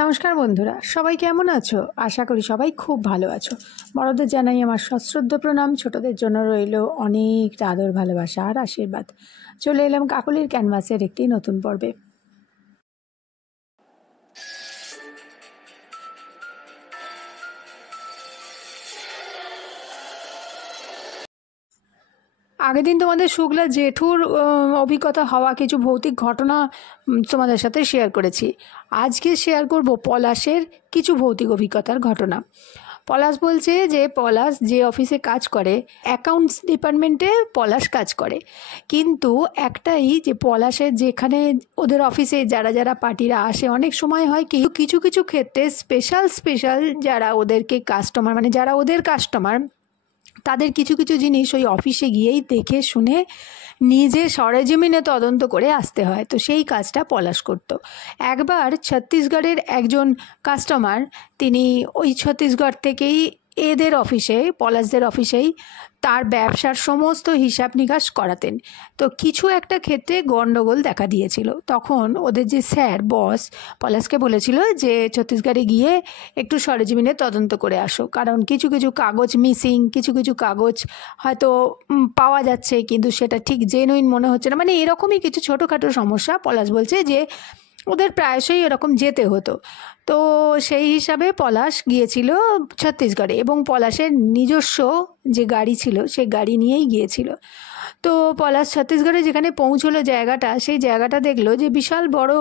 নমস্কার বন্ধুরা, সবাই কেমন আছো? আশা করি সবাই খুব ভালো আছো। বড়দের জানাই আমার সশ্রদ্ধ প্রণাম, ছোটদের জন্য রইল অনেক আদর, ভালোবাসা আর আশীর্বাদ। চলে এলাম কাকলির ক্যানভাসের একটি নতুন পর্বে। আগের দিন তোমাদের শুক্লা জেঠুর অভিজ্ঞতা হওয়া কিছু ভৌতিক ঘটনা তোমাদের সাথে শেয়ার করেছি। আজকে শেয়ার করব পলাশের কিছু ভৌতিক অভিজ্ঞতার ঘটনা। পলাশ বলছে যে পলাশ যে অফিসে কাজ করে, অ্যাকাউন্টস ডিপার্টমেন্টে পলাশ কাজ করে, কিন্তু একটাই যে পলাশের যেখানে ওদের অফিসে যারা যারা পার্টিরা আসে, অনেক সময় হয় কি কিছু কিছু ক্ষেত্রে স্পেশাল যারা ওদেরকে কাস্টমার, মানে যারা ওদের কাস্টমার, তাদের কিছু কিছু জিনিস ওই অফিসে গিয়েই দেখে শুনে নিজে সরেজমিনে তদন্ত করে আসতে হয়। তো সেই কাজটা পলাশ করত। একবার ছত্তিশগড়ের একজন কাস্টমার, তিনি ওই ছত্তিশগড় থেকেই এদের অফিসে, পলাশদের অফিসেই তার ব্যবসার সমস্ত হিসাব নিকাশ করাতেন। তো কিছু একটা ক্ষেত্রে গণ্ডগোল দেখা দিয়েছিল। তখন ওদের যে স্যার, বস, পলাশকে বলেছিল যে ছত্তিশগড়ে গিয়ে একটু সরেজমিনে তদন্ত করে আসো, কারণ কিছু কিছু কাগজ মিসিং, কিছু কিছু কাগজ হয়তো পাওয়া যাচ্ছে কিন্তু সেটা ঠিক জেনুইন মনে হচ্ছে না, মানে এরকমই কিছু ছোটোখাটো সমস্যা। পলাশ বলছে যে ওদের প্রায়শই এরকম যেতে হতো। তো সেই হিসাবে পলাশ গিয়েছিল ছত্তিশগড়ে, এবং পলাশের নিজস্ব যে গাড়ি ছিল সেই গাড়ি নিয়েই গিয়েছিল। তো পলাশ ছত্তিশগড়ে যেখানে পৌঁছলো জায়গাটা, সেই জায়গাটা দেখলো যে বিশাল বড়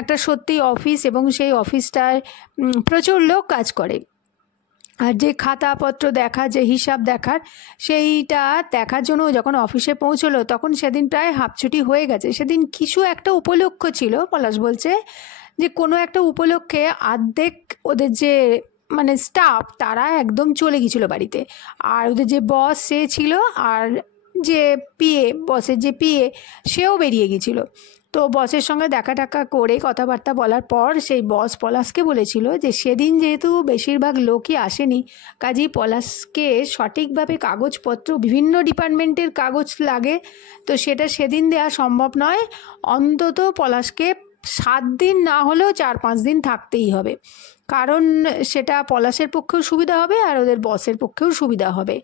একটা সত্যি অফিস, এবং সেই অফিসটায় প্রচুর লোক কাজ করে। আর যে খাতাপত্র দেখা, যে হিসাব দেখার, সেইটা দেখার জন্য যখন অফিসে পৌঁছলো তখন সেদিন প্রায় হাফ ছুটি হয়ে গেছে। সেদিন কিছু একটা উপলক্ষ ছিল, পলাশ বলছে যে কোনো একটা উপলক্ষে অর্ধেক ওদের যে মানে স্টাফ তারা একদম চলে গিয়েছিল বাড়িতে, আর ওদের যে বস সে ছিল, আর যে পিএ, বসের যে পিএ, সেও বেরিয়ে গিয়েছিল। তো বসের সঙ্গে দেখা টাকা করে কথাবার্তা বলার পর সেই বস পলাশকে বলেছিল যে সেদিন যেহেতু বেশিরভাগ লোকই আসেনি, কাজেই পলাশকে সঠিকভাবে কাগজপত্র, বিভিন্ন ডিপার্টমেন্টের কাগজ লাগে, তো সেটা সেদিন দেওয়া সম্ভব নয়। অন্তত পলাশকে 7 দিন না হলেও 4-5 দিন থাকতেই হবে, কারণ সেটা পলাশের পক্ষেও সুবিধা হবে আর ওদের বসের পক্ষেও সুবিধা হবে।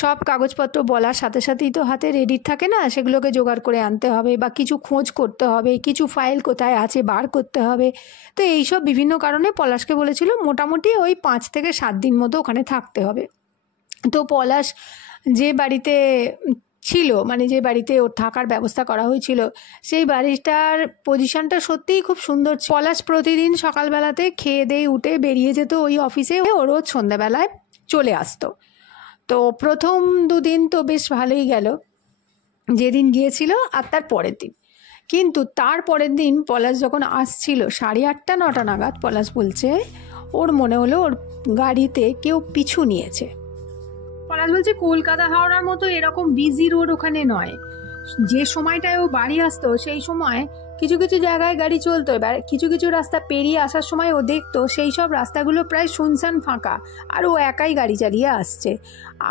সব কাগজপত্র বলার সাথে সাথেই তো হাতে রেডি থাকে না, সেগুলোকে জোগাড় করে আনতে হবে, বা কিছু খোঁজ করতে হবে, কিছু ফাইল কোথায় আছে বার করতে হবে। তো এইসব বিভিন্ন কারণে পলাশকে বলেছিল মোটামুটি ওই 5 থেকে 7 দিন মতো ওখানে থাকতে হবে। তো পলাশ যে বাড়িতে ছিল, মানে যে বাড়িতে ওর থাকার ব্যবস্থা করা হয়েছিল, সেই বাড়িটার পজিশনটা সত্যিই খুব সুন্দর। পলাশ প্রতিদিন সকালবেলাতে খেয়ে দিয়ে উঠে বেরিয়ে যেত ওই অফিসে, ও রোজ সন্ধ্যাবেলায় চলে আসতো। তো প্রথম 2 দিন তো বেশ ভালোই গেল, যেদিন গিয়েছিল আর তার পরের দিন। কিন্তু তার পরের দিন পলাশ যখন আসছিল 8:30-9টা নাগাদ, পলাশ বলছে ওর মনে হলো ওর গাড়িতে কেউ পিছু নিয়েছে। পলাশ বলছে কলকাতা হাওড়ার মতো এরকম বিজি রোড ওখানে নয়। যে সময়টায় ও বাড়ি আসতো সেই সময় কিছু কিছু জায়গায় গাড়ি চলতো, এবার কিছু কিছু রাস্তা পেরিয়ে আসার সময় ও দেখতো সেই সব রাস্তাগুলো প্রায় শুনশান ফাঁকা, আর ও একাই গাড়ি চালিয়ে আসছে।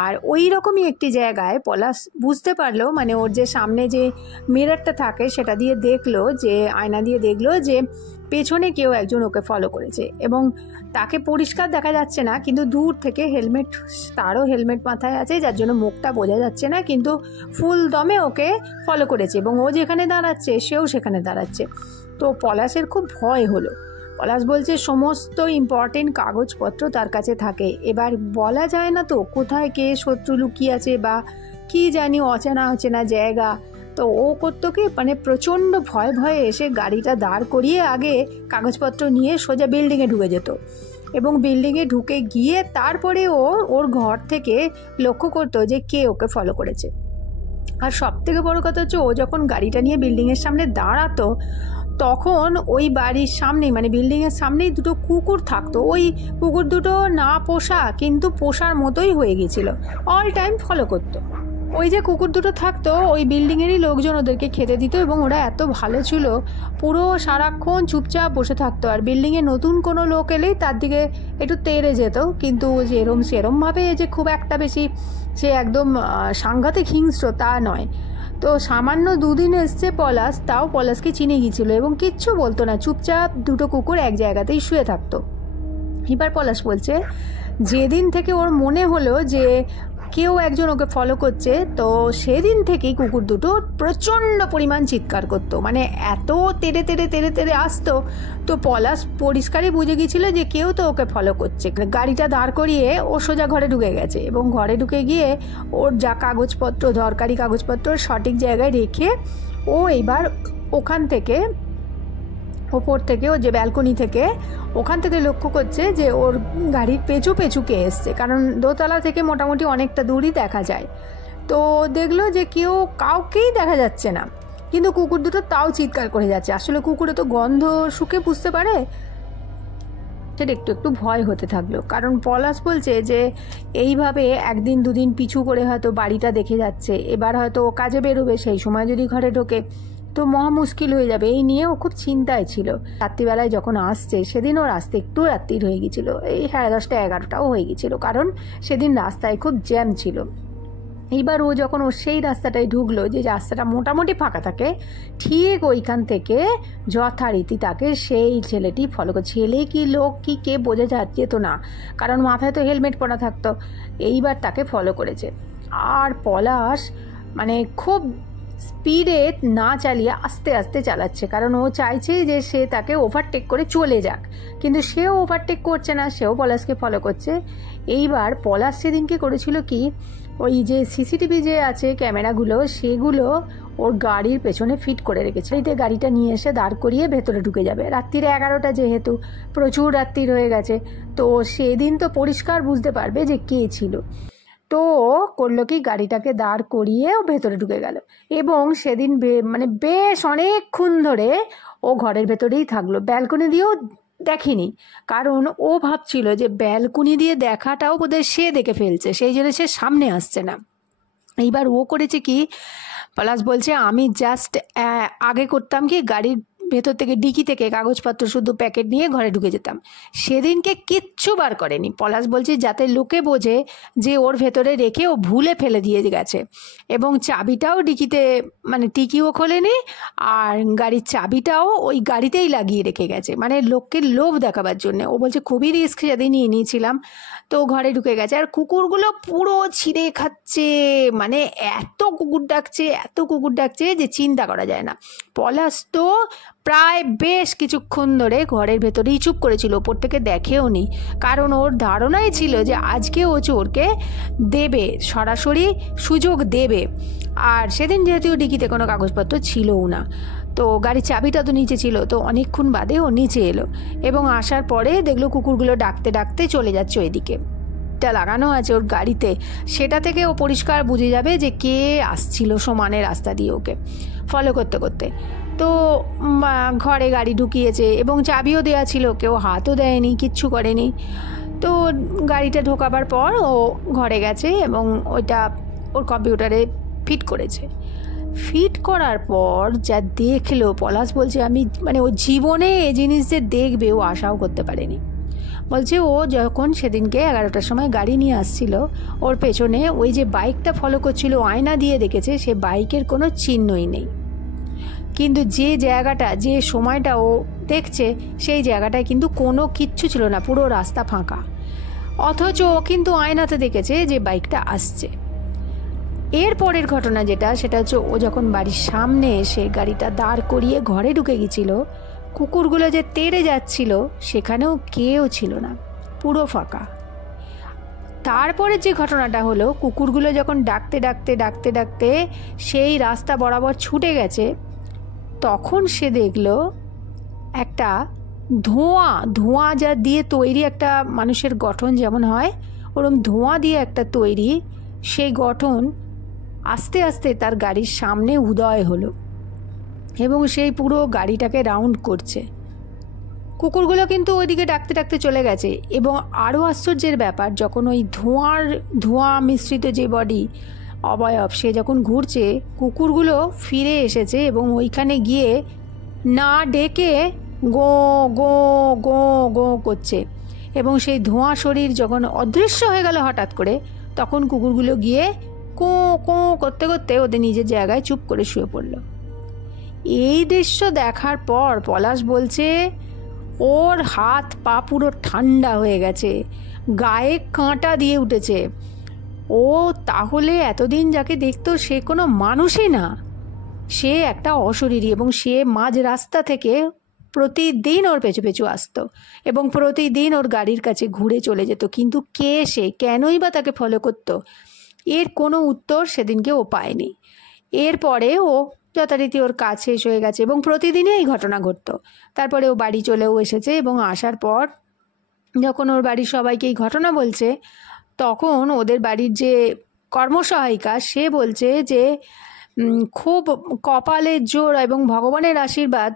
আর ওই রকমই একটি জায়গায় পলাশ বুঝতে পারলো, মানে ওর যে সামনে যে মিররটা থাকে সেটা দিয়ে দেখলো, যে আয়না দিয়ে দেখলো যে পেছনে কেউ একজন ওকে ফলো করেছে, এবং তাকে পরিষ্কার দেখা যাচ্ছে না, কিন্তু দূর থেকে হেলমেট, তারও হেলমেট মাথায় আছে যার জন্য মুখটা বোঝা যাচ্ছে না, কিন্তু ফুল দমে ওকে ফলো করেছে, এবং ও যেখানে দাঁড়াচ্ছে সেও সেখানে দাঁড়াচ্ছে। তো পলাশের খুব ভয় হলো। পলাশ বলছে সমস্ত ইম্পর্টেন্ট কাগজপত্র তার কাছে থাকে, এবার বলা যায় না তো কোথায় কে শত্রু লুকিয়ে আছে, বা কি জানি অচেনা জায়গা। তো ও করতো কি, মানে প্রচণ্ড ভয়ে এসে গাড়িটা দাঁড় করিয়ে আগে কাগজপত্র নিয়ে সোজা বিল্ডিংয়ে ঢুকে যেত, এবং বিল্ডিংয়ে ঢুকে গিয়ে তারপরে ওর ঘর থেকে লক্ষ্য করতো যে কে ওকে ফলো করেছে। আর সব থেকে বড় কথা হচ্ছে, ও যখন গাড়িটা নিয়ে বিল্ডিংয়ের সামনে দাঁড়াতো তখন ওই বাড়ির সামনেই, মানে বিল্ডিংয়ের সামনেই 2টো কুকুর থাকতো। ওই কুকুর দুটো না পোষা, কিন্তু পোষার মতোই হয়ে গেছিলো, অল টাইম ফলো করতো। ওই যে কুকুর দুটো থাকতো, ওই বিল্ডিংয়েরই লোকজন ওদেরকে খেতে দিত, এবং ওরা এত ভালো ছিল, পুরো সারাক্ষণ চুপচাপ বসে থাকতো। আর বিল্ডিংয়ে নতুন কোনো লোক এলেই তার দিকে একটু তেড়ে যেত, কিন্তু সেরমভাবে যে খুব একটা বেশি সে একদম সাংঘাতিক হিংস্র তা নয়। তো সামান্য 2 দিন এসছে পলাশ, তাও পলাশকে চিনে গিয়েছিল এবং কিচ্ছু বলতো না, চুপচাপ দুটো কুকুর এক জায়গাতেই শুয়ে থাকতো। এবার পলাশ বলছে যেদিন থেকে ওর মনে হলো যে কেউ একজন ওকে ফলো করছে, তো সেদিন থেকেই কুকুর দুটো প্রচণ্ড পরিমাণ চিৎকার করতো, মানে এত তেড়ে তেড়ে তেড়ে তেড়ে আসতো। তো পলাশ পরিষ্কারই বুঝে গিয়েছিল যে কেউ তো ওকে ফলো করছে। গাড়িটা দাঁড় করিয়ে ও সোজা ঘরে ঢুকে গেছে এবং ঘরে ঢুকে গিয়ে ওর যা কাগজপত্র, দরকারি কাগজপত্র সঠিক জায়গায় রেখে ও এইবার ওখান থেকে, ওপর থেকে, ও যে ব্যালকনি থেকে, ওখান থেকে লক্ষ্য করছে যে ওর গাড়ির পেছু পেছু কে এসছে, কারণ দোতলা থেকে মোটামুটি অনেকটা দূরই দেখা যায়। তো দেখলো যে কাউকেই দেখা যাচ্ছে না, কিন্তু কুকুর দুটো তাও চিৎকার করে যাচ্ছে। আসলে কুকুরে তো গন্ধ শুকে বুঝতে পারে। সেটা একটু একটু ভয় হতে থাকলো, কারণ পলাশ বলছে যে এইভাবে 1 দিন 2 দিন পিছু করে হয়তো বাড়িটা দেখে যাচ্ছে, এবার হয়তো ও কাজে বেরোবে, সেই সময় যদি ঘরে ঢোকে তো মহা মুশকিল হয়ে যাবে। এই নিয়ে ও খুব চিন্তায় ছিল। রাত্রিবেলায় যখন আসছে, সেদিন ওর আসতে একটু রাত্রির হয়ে গিয়েছিল, এই 10:30 11টাও হয়ে গিয়েছিল, কারণ সেদিন রাস্তায় খুব জ্যাম ছিল। এইবার ও যখন ও সেই রাস্তাটায় ঢুকলো, যে রাস্তাটা মোটামুটি ফাঁকা থাকে, ঠিক ওইখান থেকে যথারীতি তাকে সেই ছেলেটি ফলো করে। ছেলে কি লোক কি কে বোঝা যেত না, কারণ মাথায় তো হেলমেট পরা থাকতো। এইবার তাকে ফলো করেছে। আর পলাশ মানে খুব স্পিডে না চালিয়ে আস্তে আস্তে চালাচ্ছে, কারণ ও চাইছে যে সে তাকে ওভারটেক করে চলে যাক, কিন্তু সেও ওভারটেক করছে না, সেও পলাশকে ফলো করছে। এইবার পলাশ সেদিনকে করেছিল কি, ওই যে সিসিটিভি যে আছে ক্যামেরাগুলো, সেগুলো ওর গাড়ির পেছনে ফিট করে রেখেছে। এইতে গাড়িটা নিয়ে এসে দাঁড় করিয়ে ভেতরে ঢুকে যাবে। রাত্রিরে 11টা, যেহেতু প্রচুর রাত্রির হয়ে গেছে, তো সেদিন তো পরিষ্কার বুঝতে পারবে যে কে ছিল। তো করলো কি, গাড়িটাকে দাঁড় করিয়ে ও ভেতরে ঢুকে গেল এবং সেদিন মানে বেশ অনেকক্ষণ ধরে ও ঘরের ভেতরেই থাকলো, ব্যালকনি দিয়েও দেখেনি, কারণ ও ভাবছিল যে ব্যালকনি দিয়ে দেখাটাও বোধহয় সে দেখে ফেলছে, সেই জন্য সে সামনে আসছে না। এইবার ও করেছে কি, পলাশ বলছে আমি জাস্ট আগে করতাম কি, গাড়ির ভেতর থেকে ডিকি থেকে কাগজপত্র শুধু প্যাকেট নিয়ে ঘরে ঢুকে যেতাম। সেদিনকে কিচ্ছু বার করেনি। পলাশ বলছে যাতে লোকে বোঝে যে ওর ভেতরে রেখে ও ভুলে ফেলে দিয়ে গেছে, এবং চাবিটাও ডিকিতে, মানে টিকিও খোলেনি, আর গাড়ির চাবিটাও ওই গাড়িতেই লাগিয়ে রেখে গেছে, মানে লোককে লোভ দেখাবার জন্য। ও বলছে খুবই রিস্ক সেদিন নিয়েছিলাম। তো ঘরে ঢুকে গেছে, আর কুকুরগুলো পুরো ছিঁড়ে খাচ্ছে, মানে এত কুকুর ডাকছে যে চিন্তা করা যায় না। পলাশ তো প্রায় বেশ কিছুক্ষণ ধরে ঘরের ভেতরেই চুপ করেছিল, ওপর থেকে দেখেও নি, কারণ ওর ধারণাই ছিল যে আজকে ও চোরকে দেবে, সরাসরি সুযোগ দেবে। আর সেদিন যেহেতু ডিকিতে কোনো কাগজপত্র ছিলও না, তো গাড়ির চাবিটা তো নিচে ছিল, তো অনেকক্ষণ বাদে ও নিচে এলো এবং আসার পরে দেখলো কুকুরগুলো ডাকতে ডাকতে চলে যাচ্ছে ওইদিকে। লাগানো আছে ওর গাড়িতে, সেটা থেকে ও পরিষ্কার বুঝে যাবে যে কে আসছিল সমানে রাস্তা দিয়ে ওকে ফলো করতে করতে। তো ঘরে গাড়ি ঢুকিয়েছে এবং চাবিও দেওয়া ছিল, কেউ হাতও দেয়নি, কিচ্ছু করেনি। তো গাড়িটা ঢোকাবার পর ও ঘরে গেছে এবং ওইটা ওর কম্পিউটারে ফিট করেছে। ফিট করার পর যা দেখলো, পলাশ বলছে আমি মানে ও জীবনে এই জিনিস যে দেখবে ও আশাও করতে পারেনি। বলছে ও যখন সেদিনকে 11টার সময় গাড়ি নিয়ে আসছিল, ওর পেছনে ওই যে বাইকটা ফলো করছিল, আয়না দিয়ে দেখেছে সে বাইকের কোনো চিহ্নই নেই, কিন্তু যে জায়গাটা, যে সময়টা ও দেখছে, সেই জায়গাটায় কিন্তু কোনো কিচ্ছু ছিল না, পুরো রাস্তা ফাঁকা। অথচ ও কিন্তু আয়নাতে দেখেছে যে বাইকটা আসছে। এর পরের ঘটনা যেটা, সেটা হচ্ছে ও যখন বাড়ির সামনে এসে গাড়িটা দাঁড় করিয়ে ঘরে ঢুকে গেছিল, কুকুরগুলো যে তেড়ে যাচ্ছিল সেখানেও কেউ ছিল না, পুরো ফাঁকা। তারপরে যে ঘটনাটা হলো, কুকুরগুলো যখন ডাকতে ডাকতে ডাকতে ডাকতে সেই রাস্তা বরাবর ছুটে গেছে, তখন সে দেখলো একটা ধোঁয়া যা দিয়ে তৈরি, একটা মানুষের গঠন যেমন হয় ওরকম ধোঁয়া দিয়ে একটা তৈরি, সেই গঠন আস্তে আস্তে তার গাড়ির সামনে উদয় হলো এবং সেই পুরো গাড়িটাকে রাউন্ড করছে। কুকুরগুলো কিন্তু ওইদিকে ডাকতে ডাকতে চলে গেছে। এবং আরও আশ্চর্যের ব্যাপার, যখন ওই ধোঁয়া মিশ্রিত যে বডি অবয়ব, সে যখন ঘুরছে, কুকুরগুলো ফিরে এসেছে এবং ওইখানে গিয়ে না ডেকে গো গো গো গো করছে। এবং সেই ধোঁয়া শরীর যখন অদৃশ্য হয়ে গেল হঠাৎ করে, তখন কুকুরগুলো গিয়ে কোঁ কোঁ করতে করতে ওদের নিজের জায়গায় চুপ করে শুয়ে পড়ল। এই দৃশ্য দেখার পর পলাশ বলছে ওর হাত পা পুরো ঠান্ডা হয়ে গেছে, গায়ে কাঁটা দিয়ে উঠেছে। ও তাহলে এতদিন যাকে দেখতো সে কোনো মানুষই না, সে একটা অশরীরী, এবং সে মাঝ রাস্তা থেকে প্রতিদিন ওর পেছু পেছু আসতো এবং প্রতিদিন ওর গাড়ির কাছে ঘুরে চলে যেত। কিন্তু কে সে, কেনই বা তাকে ফলো করতো? এর কোনো উত্তর সেদিনকে ও পায়নি। এরপরে ও যথারীতি ওর কাজ শেষ হয়ে গেছে এবং প্রতিদিনই এই ঘটনা ঘটতো। তারপরে ও বাড়ি চলেও এসেছে এবং আসার পর যখন ওর বাড়ির সবাইকে এই ঘটনা বলছে, তখন ওদের বাড়ির যে কর্মসহায়িকা সে বলছে যে খুব কপালের জোর এবং ভগবানের আশীর্বাদ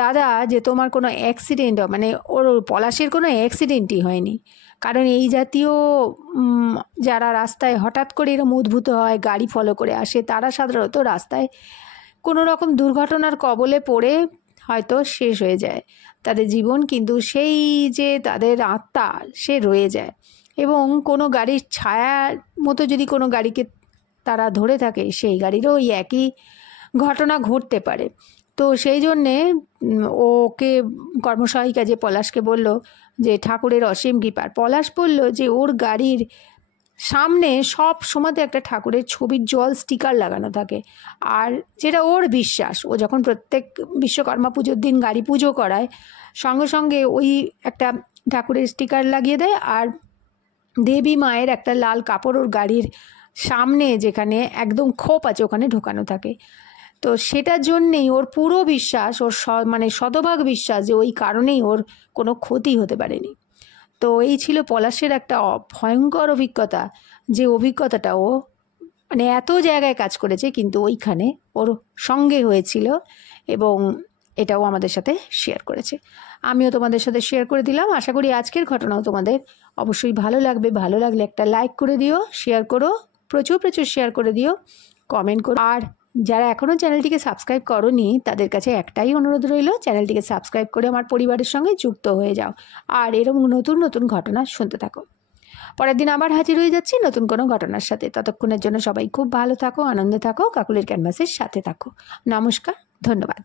দাদা যে তোমার কোনো অ্যাক্সিডেন্ট, মানে ওর পলাশের কোনো অ্যাক্সিডেন্টই হয়নি। কারণ এই জাতীয় যারা রাস্তায় হঠাৎ করে এরকম উদ্ভূত হয়, গাড়ি ফলো করে আসে, তারা সাধারণত রাস্তায় কোনো রকম দুর্ঘটনার কবলে পড়ে হয়তো শেষ হয়ে যায় তাদের জীবন, কিন্তু সেই যে তাদের আত্মা সে রয়ে যায়। এবং কোনো গাড়ির ছায়ার মতো যদি কোনো গাড়িকে তারা ধরে থাকে, সেই গাড়িরও ওই একই ঘটনা ঘটতে পারে। তো সেই জন্যে ওকে কর্মসহায়িকা যে পলাশকে বলল যে ঠাকুরের অসীম কৃপার, পলাশ বলল যে ওর গাড়ির সামনে সব সময়তে একটা ঠাকুরের ছবির জল স্টিকার লাগানো থাকে, আর যেটা ওর বিশ্বাস, ও যখন প্রত্যেক বিশ্বকর্মা পুজোর দিন গাড়ি পুজো করায় সঙ্গে সঙ্গে ওই একটা ঠাকুরের স্টিকার লাগিয়ে দেয়, আর দেবী মায়ের একটা লাল কাপড় ওর গাড়ির সামনে যেখানে একদম খোপ আছে ওখানে ঢোকানো থাকে। তো সেটার জন্যেই ওর পুরো বিশ্বাস, ওর মানে শতভাগ বিশ্বাস যে ওই কারণেই ওর কোনো ক্ষতি হতে পারেনি। তো এই ছিল পলাশের একটা ভয়ঙ্কর অভিজ্ঞতা, যে অভিজ্ঞতাটা ও মানে এত জায়গায় কাজ করেছে কিন্তু ওইখানে ওর সঙ্গে হয়েছিল, এবং এটাও আমাদের সাথে শেয়ার করেছে। আমিও তোমাদের সাথে শেয়ার করে দিলাম। আশা করি আজকের ঘটনাও তোমাদের অবশ্যই ভালো লাগবে। ভালো লাগলে একটা লাইক করে দিও, শেয়ার করো, প্রচুর প্রচুর শেয়ার করে দিও, কমেন্ট করো। আর যারা এখনও চ্যানেলটিকে সাবস্ক্রাইব করোনি তাদের কাছে একটাই অনুরোধ রইল, চ্যানেলটিকে সাবস্ক্রাইব করে আমার পরিবারের সঙ্গে যুক্ত হয়ে যাও আর এরকম নতুন নতুন ঘটনা শুনতে থাকো। পরের দিন আবার হাজির হয়ে যাচ্ছি নতুন কোনো ঘটনার সাথে। ততক্ষণের জন্য সবাই খুব ভালো থাকো, আনন্দে থাকো, কাকুলির ক্যানভাসের সাথে থাকো। নমস্কার, ধন্যবাদ।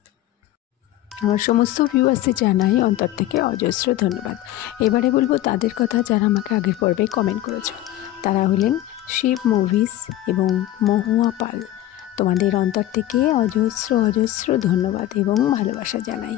আমার সমস্ত ভিউয়ার্সে জানাই অন্তর থেকে অজস্র ধন্যবাদ। এবারে বলবো তাদের কথা যারা আমাকে আগের পর্বে কমেন্ট করেছ। তারা হলেন শিব মুভিস এবং মহুয়া পাল। তোমাদের অন্তর থেকে অজস্র অজস্র ধন্যবাদ এবং ভালোবাসা জানাই।